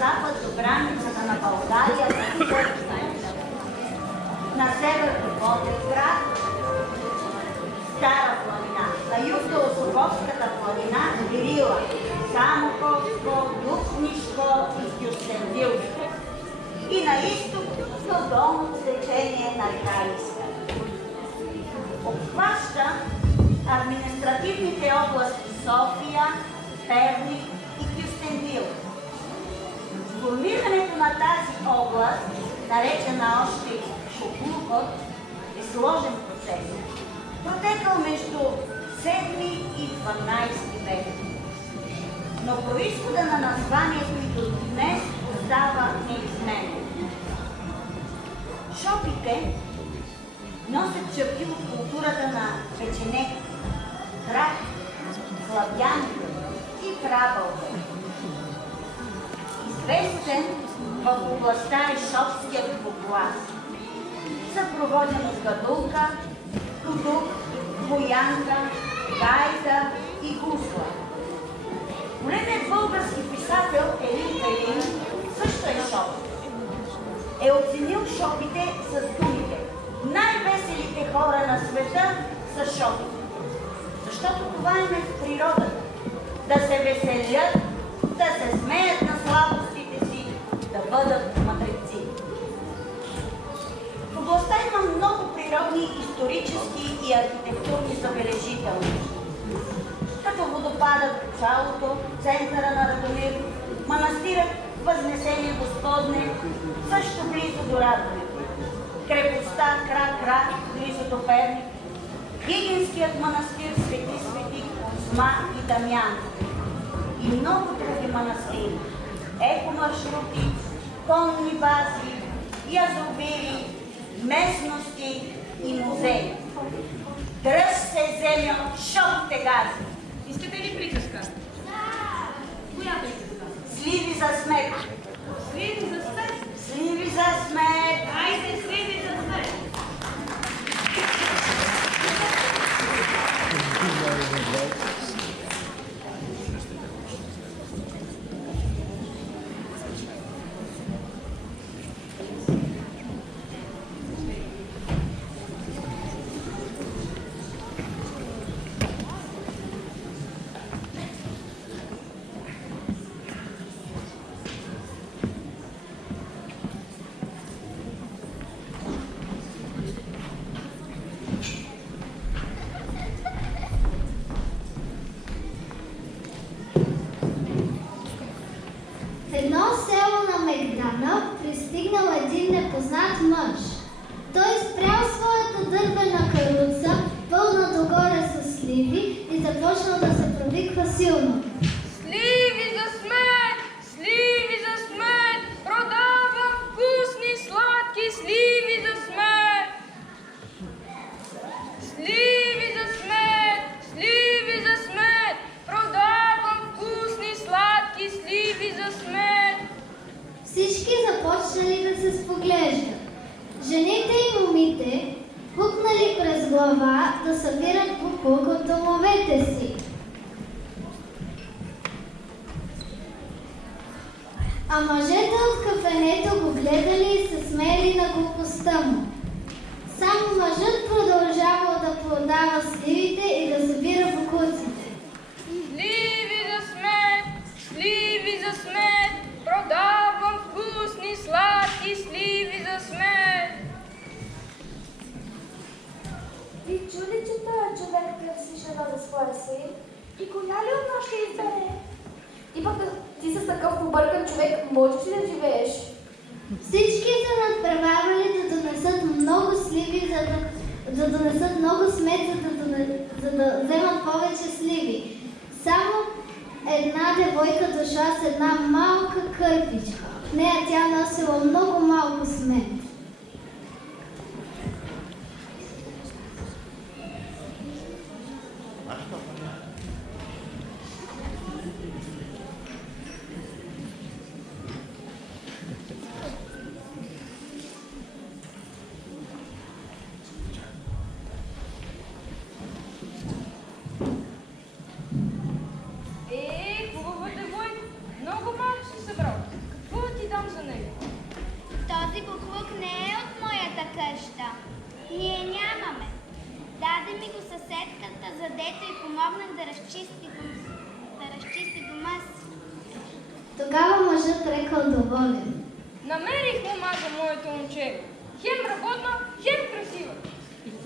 запад до границата на България, на север до Ботевград, Стара планина, на юг до Осоговската планина, Грила, Самоковско, Дупнишко и Кюстендилско. И на изток до долното течение на река Искър. Обхваща административните области София, Перник и Кюстендил. Формирането на тази област, наречена още Шоклукот, е сложен процес, протекал между 7 и 12 век. Но произхода на названието и до днес остава неизменен. Шопите носят черти от културата на печенек, крак, славян и прабълга. Известен в областта е шопският поклас, съпроводен от гадулка, тудук, боянка, гайда и гусла. Големият български писател Елин Пелин също е шоп. Е оценил шопите с думите: най-веселите хора на света са шопите. Защото това е в природата. Да се веселят, да се смеят на слабостите си, да бъдат мъдреци. В областта има много природни, исторически и архитектурни забележителности. Като водопадът в Чалото, центъра на Радомир, манастирът Възнесение Господне, също близо до Радомир, крепостта Кра-Кра, близо до Перник, Гигинският манастир Свети Козма и Дамян и много други манастири, екомаршрути, конни бази, язовири, местности и музеи. Дръж се, земя, шопите гази! Искате ли приказка? Да! Коя приказка? Сливи за смет! Сливи за смет? Сливи за смет! Айде, сливи за смет! Едно село на Мегдана пристигнал един непознат мъж. Той спрял своята дървена каруца, пълна догоре с сливи и започнал да се провиква силно. Сливи за смет! Сливи за смет! Продавам вкусни, сладки сливи за смет! Сливи за смет! Сливи за смет! Продавам вкусни, сладки сливи за смет! Всички започнали да се споглеждат. Жените и момите хукнали през глава да събират боклук от домовете си. А мъжете от кафенето го гледали и се смели на глупостта му. Само мъжът продължавал да продава сливите и да събира боклуците. Сливи за смет! Сливи за смет! Продавам вкусни, сладки сливи за смет! И чули, че този човек търси жена за своя син? И коя ли от нас ще избере? И пък ти с такъв побъркан човек можеш ли да живееш? Всички се надпреварвали да донесат много сливи, да донесат много смет, за да вземат повече сливи. Само една девойка дошла с една малка кърпичка. В нея тя носила много малко смет. Хубаво, девойко, много малко си събрал. Какво съседката, за дето и помогнах да разчисти дома си. Тогава мъжът рекал доволен. Намерих мома за моето момче. Хем работна, хем красива.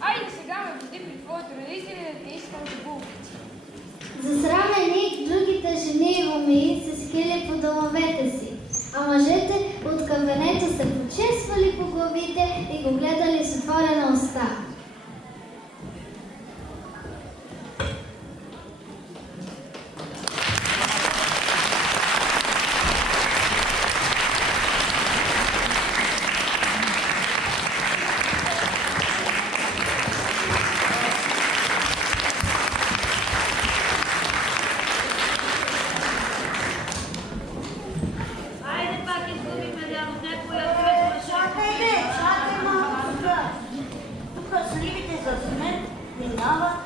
Айде сега ме води при твоите родители да те искам за булкици. Засрамени, другите жени и момии се скрили по домовете си, а мъжете от кафенето се почесвали по главите и го гледали с отворена уста. Айде пак изгубихме дядо с някоя кръчма. Чакай малко тук. Тук сливите за смет минават